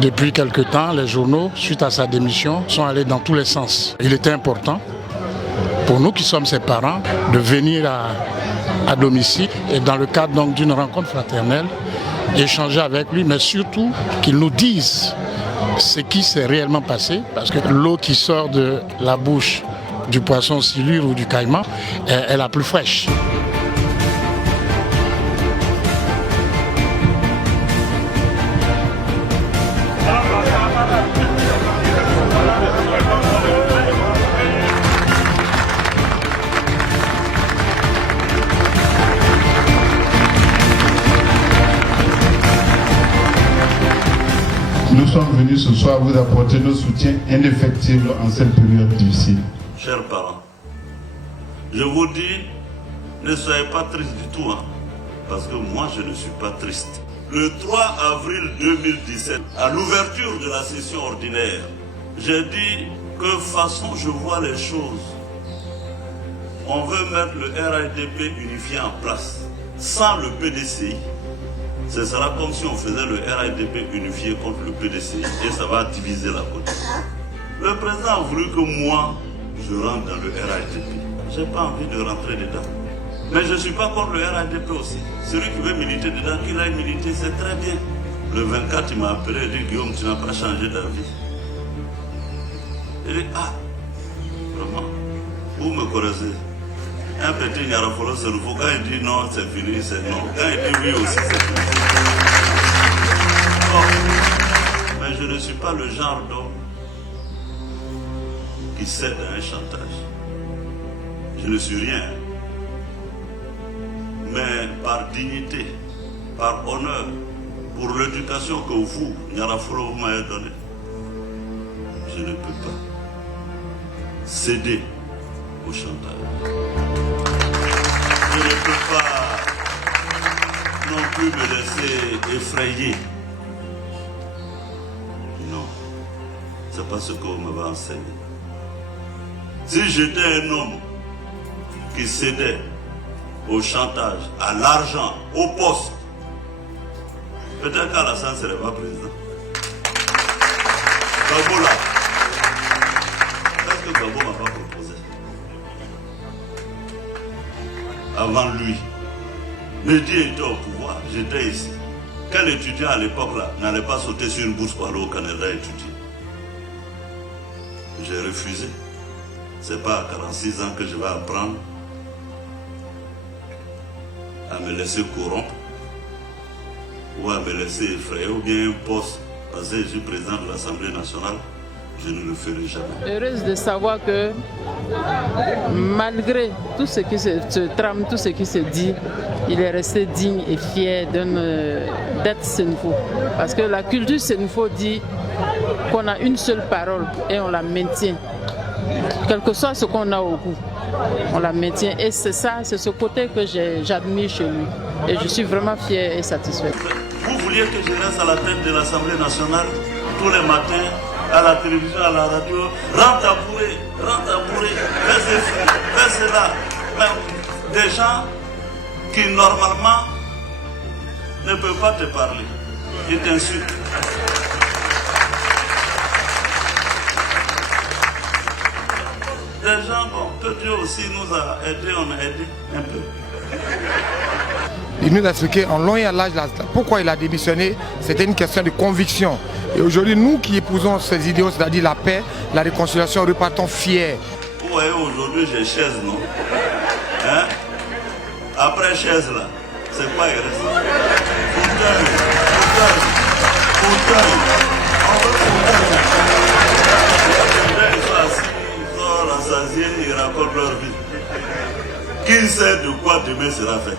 Depuis quelque temps, les journaux, suite à sa démission, sont allés dans tous les sens. Il était important pour nous qui sommes ses parents de venir à domicile et dans le cadre donc d'une rencontre fraternelle, échanger avec lui, mais surtout qu'il nous dise ce qui s'est réellement passé, parce que l'eau qui sort de la bouche du poisson silure ou du caïman est la plus fraîche. Nous sommes venus ce soir vous apporter nos soutiens indéfectibles en cette période difficile. Chers parents, je vous dis, ne soyez pas tristes du tout, parce que moi je ne suis pas triste. Le 3 avril 2017, à l'ouverture de la session ordinaire, j'ai dit que façon je vois les choses, on veut mettre le RADP unifié en place, sans le PDCI. Ce sera comme si on faisait le RADP unifié contre le PDCI et ça va diviser la côte. Le président a voulu que moi, je rentre dans le RADP. Je n'ai pas envie de rentrer dedans. Mais je ne suis pas contre le RADP aussi. Celui qui veut militer dedans, qu'il aille militer, c'est très bien. Le 24, il m'a appelé et dit, Guillaume, tu n'as pas changé d'avis. Il dit, ah, vraiment, vous me connaissez. Un petit Nyarafolo Serufo, quand il dit non, c'est fini, c'est non. Quand il dit oui aussi, c'est fini. Oh, mais je ne suis pas le genre d'homme qui cède à un chantage. Je ne suis rien. Mais par dignité, par honneur, pour l'éducation que vous, Nyarafolo, vous m'avez donnée, je ne peux pas céder au chantage. Je ne peux pas non plus me laisser effrayer. Non, c'est pas ce que vous m'avez enseigné. Si j'étais un homme qui cédait au chantage, à l'argent, au poste, peut-être qu'Alassane ne serait pas président. Gbagbo là, qu'est-ce que Gbagbo m'a pas proposé? Avant lui, Mehdi était au pouvoir, j'étais ici. Quel étudiant à l'époque là n'allait pas sauter sur une bourse pour aller au Canada étudier? J'ai refusé. C'est pas à 46 ans que je vais apprendre à me laisser corrompre ou à me laisser effrayer ou bien un poste parce que je suis président de l'Assemblée nationale. Je ne le ferai jamais. Heureuse de savoir que malgré tout ce qui se trame, tout ce qui se dit, il est resté digne et fier d'être Senufo. Parce que la culture Senufo dit qu'on a une seule parole et on la maintient. Quel que soit ce qu'on a au bout, on la maintient. Et c'est ça, c'est ce côté que j'admire chez lui. Et je suis vraiment fier et satisfait. Vous vouliez que je reste à la tête de l'Assemblée nationale tous les matins, à la télévision, à la radio, rentre à bourrer, fais ceci, fais cela. Mais des gens qui normalement ne peuvent pas te parler, ils t'insultent. Des gens, bon, que Dieu aussi nous a aidés, on a aidé un peu. Il nous a expliqué en long et en large pourquoi il a démissionné. C'était une question de conviction. Et aujourd'hui, nous qui épousons ces idéaux, c'est-à-dire la paix, la réconciliation, repartons fiers. Vous voyez, aujourd'hui, j'ai chaise, non? Hein? Après chaise, là, c'est pas agressif. Fauteuil. On veut fauteuil. Ils sont assis, ils sont rassasiés, ils racontent leur vie. Qui sait de quoi demain sera fait?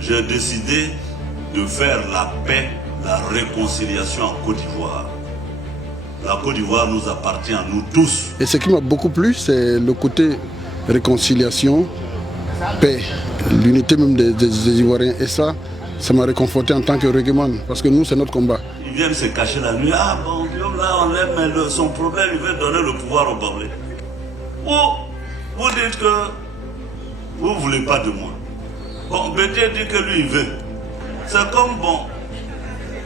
J'ai décidé de faire la paix, la réconciliation en Côte d'Ivoire. La Côte d'Ivoire nous appartient à nous tous. Et ce qui m'a beaucoup plu, c'est le côté réconciliation, paix, l'unité même des Ivoiriens. Et ça m'a réconforté en tant que reggaeman, parce que nous, c'est notre combat. Ils viennent se cacher la nuit. Ah bon, Guillaume, là, on l'aime, mais son problème, il veut donner le pouvoir au Borlais. Ou vous dites que vous ne voulez pas de moi. Bon, Bété dit que lui, il veut. C'est comme, bon,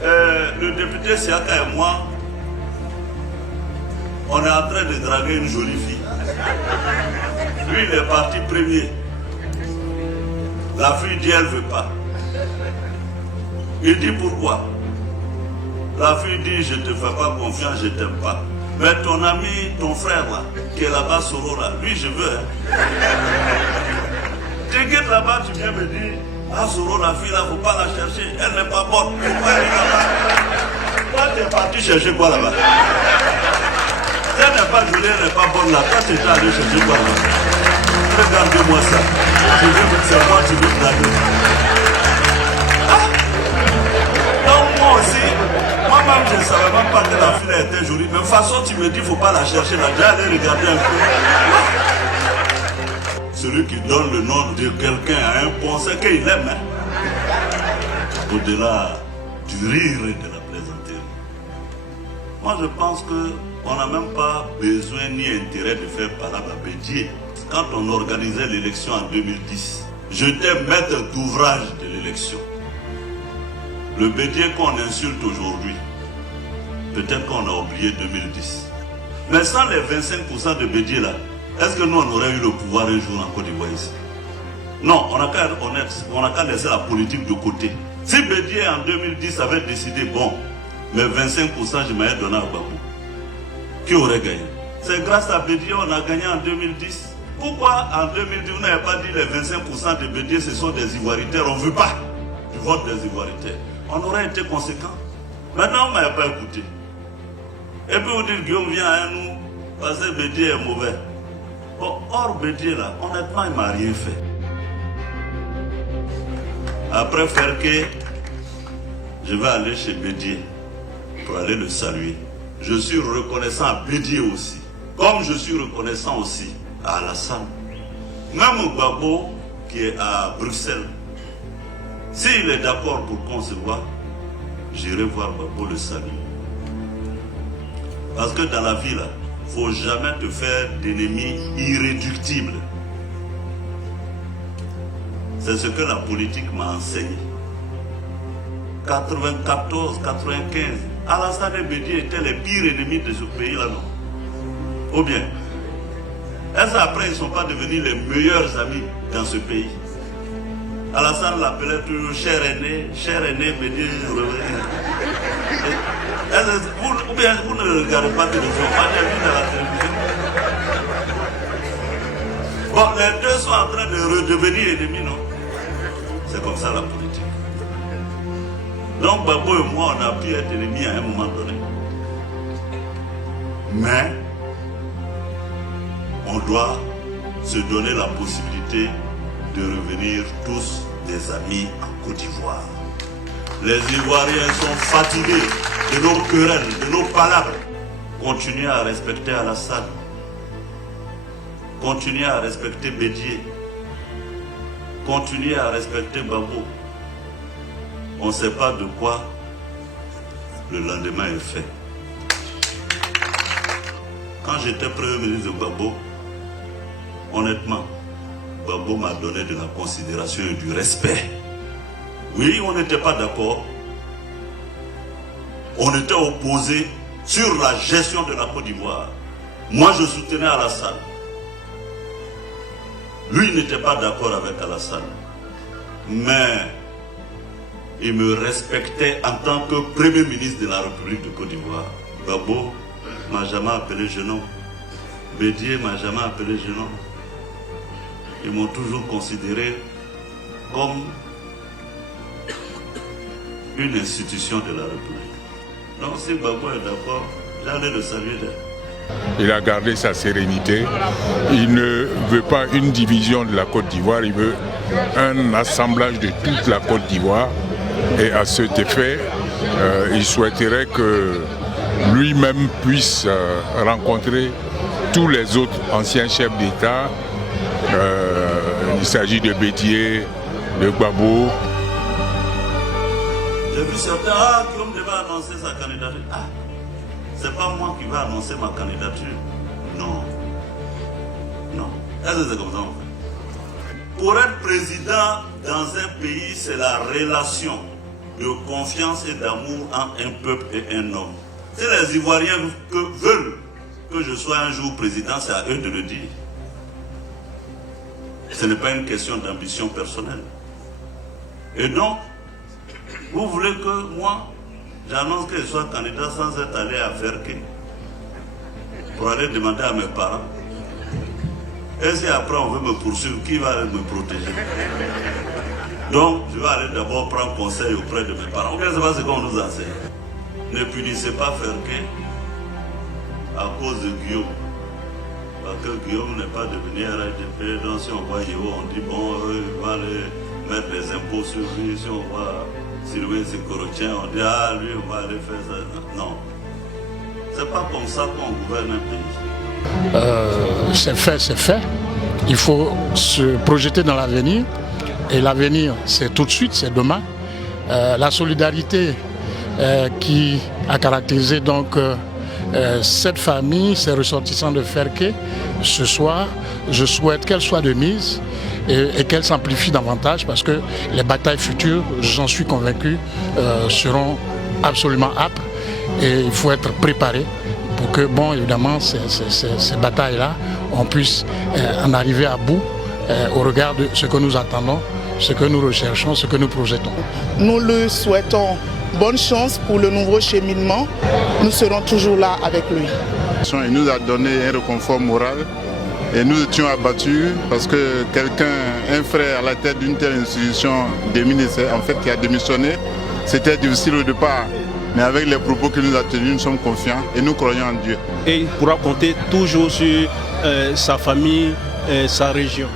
le député Siaka et moi, on est en train de draguer une jolie fille. Lui, il est parti premier. La fille dit elle ne veut pas. Il dit pourquoi? La fille dit je ne te fais pas confiance, je ne t'aime pas. Mais ton ami, ton frère là, qui est là-bas, Soro là, lui je veux. Hein. T'inquiète là-bas, tu viens me dire, ah Soro, la fille là, il ne faut pas la chercher, elle n'est pas bonne. Pourquoi elle est là-bas? Toi, tu es parti chercher quoi là-bas? Si elle n'est pas jolie, elle n'est pas bonne là, toi tu es allé chercher quoi là-bas? Regarde-moi ça. C'est moi qui veux draguer. Ah! Donc moi aussi, moi-même je ne savais même pas que la fille était jolie. Mais de toute façon, tu me dis, il ne faut pas la chercher là. J'ai allé regarder un peu. Celui qui donne le nom de quelqu'un à un pont, c'est qu'il aime. Hein? Au-delà du rire et de la plaisanterie. Moi je pense qu'on n'a même pas besoin ni intérêt de faire palabre à Bédié. Quand on organisait l'élection en 2010, j'étais maître d'ouvrage de l'élection. Le Bédié qu'on insulte aujourd'hui, peut-être qu'on a oublié 2010. Mais sans les 25% de Bédié là, est-ce que nous on aurait eu le pouvoir un jour en Côte d'Ivoire ici? Non, on n'a qu'à laisser la politique de côté. Si Bédié en 2010 avait décidé, bon, mais 25% je m'avais donné à Gbagbo, qui aurait gagné? C'est grâce à Bédié on a gagné en 2010. Pourquoi en 2010 vous n'avez pas dit les 25% de Bédié ce sont des Ivoiritaires? On ne veut pas du vote des Ivoiritaires. On aurait été conséquent. Maintenant on ne m'avait pas écouté. Et puis vous dites Guillaume vient à nous parce que Bédié est mauvais. Bon, hors Bédié là, honnêtement il ne m'a rien fait. Après Ferké, je vais aller chez Bédié pour aller le saluer. Je suis reconnaissant à Bédié aussi. Comme je suis reconnaissant aussi à Alassane. Même Gbagbo qui est à Bruxelles, s'il est d'accord pour qu'on se voit, j'irai voir Gbagbo le saluer. Parce que dans la vie là, il ne faut jamais te faire d'ennemis irréductibles. C'est ce que la politique m'a enseigné. 94, 95, Alassane et Bédié étaient les pires ennemis de ce pays là, non? Ou bien est-ce qu'après ils ne sont pas devenus les meilleurs amis dans ce pays? Alassane l'appelait toujours cher aîné, Bédié, ou bien vous ne regardez pas de télévision, moi j'ai vu dans la télévision. Bon, les deux sont en train de redevenir ennemis, non? C'est comme ça la politique. Donc Gbagbo et moi on a pu être ennemis à un moment donné. Mais on doit se donner la possibilité de revenir tous des amis en Côte d'Ivoire. Les Ivoiriens sont fatigués de nos querelles, de nos palabres. Continuez à respecter Alassane. Continuez à respecter Bédié. Continuez à respecter Gbagbo. On ne sait pas de quoi le lendemain est fait. Quand j'étais Premier ministre de Gbagbo, honnêtement, Gbagbo m'a donné de la considération et du respect. Oui, on n'était pas d'accord. On était opposés sur la gestion de la Côte d'Ivoire. Moi, je soutenais Alassane. Lui n'était pas d'accord avec Alassane. Mais il me respectait en tant que Premier ministre de la République de Côte d'Ivoire. Gbagbo ne m'a jamais appelé jeune homme. Bédié ne m'a jamais appelé jeune homme. Ils m'ont toujours considéré comme une institution de la République. Donc si Gbagbo est d'accord, j'allais le saluer. Il a gardé sa sérénité. Il ne veut pas une division de la Côte d'Ivoire, il veut un assemblage de toute la Côte d'Ivoire. Et à cet effet, il souhaiterait que lui-même puisse rencontrer tous les autres anciens chefs d'État. Il s'agit de Bédié, de Gbagbo. J'ai vu certains, Guillaume devait annoncer sa candidature. Ah, c'est pas moi qui vais annoncer ma candidature. Non. Non. Est-ce que c'est comme ça en fait? Pour être président dans un pays, c'est la relation. de confiance et d'amour entre un peuple et un homme. Si les Ivoiriens veulent que je sois un jour président, c'est à eux de le dire. Ce n'est pas une question d'ambition personnelle. Et donc, vous voulez que moi, j'annonce que je sois candidat sans être allé à Ferké pour aller demander à mes parents. Et si après on veut me poursuivre, qui va aller me protéger? Donc, je vais aller d'abord prendre conseil auprès de mes parents. C'est pas ce qu'on nous enseigne. Ne punissez pas Ferké à cause de Guillaume. Parce que Guillaume n'est pas devenu RHDP. Donc, si on voit Yého, on dit bon, il va aller mettre des impôts sur lui. Si on voit Sylvain Sécorotiens, on dit ah, lui, on va aller faire ça. Non. C'est pas comme ça qu'on gouverne un pays. C'est fait, c'est fait. Il faut se projeter dans l'avenir. Et l'avenir, c'est tout de suite, c'est demain. La solidarité qui a caractérisé donc cette famille, ces ressortissants de Ferké, ce soir, je souhaite qu'elle soit de mise et qu'elle s'amplifie davantage parce que les batailles futures, j'en suis convaincu, seront absolument âpres et il faut être préparé pour que, bon, évidemment, ces batailles-là, on puisse en arriver à bout au regard de ce que nous attendons, ce que nous recherchons, ce que nous projetons. Nous le souhaitons. Bonne chance pour le nouveau cheminement. Nous serons toujours là avec lui. Il nous a donné un réconfort moral et nous étions abattus parce que quelqu'un, un frère à la tête d'une telle institution en fait, qui a démissionné, c'était difficile au départ. Mais avec les propos qu'il nous a tenus, nous sommes confiants et nous croyons en Dieu. Et il pourra compter toujours sur sa famille et sa région.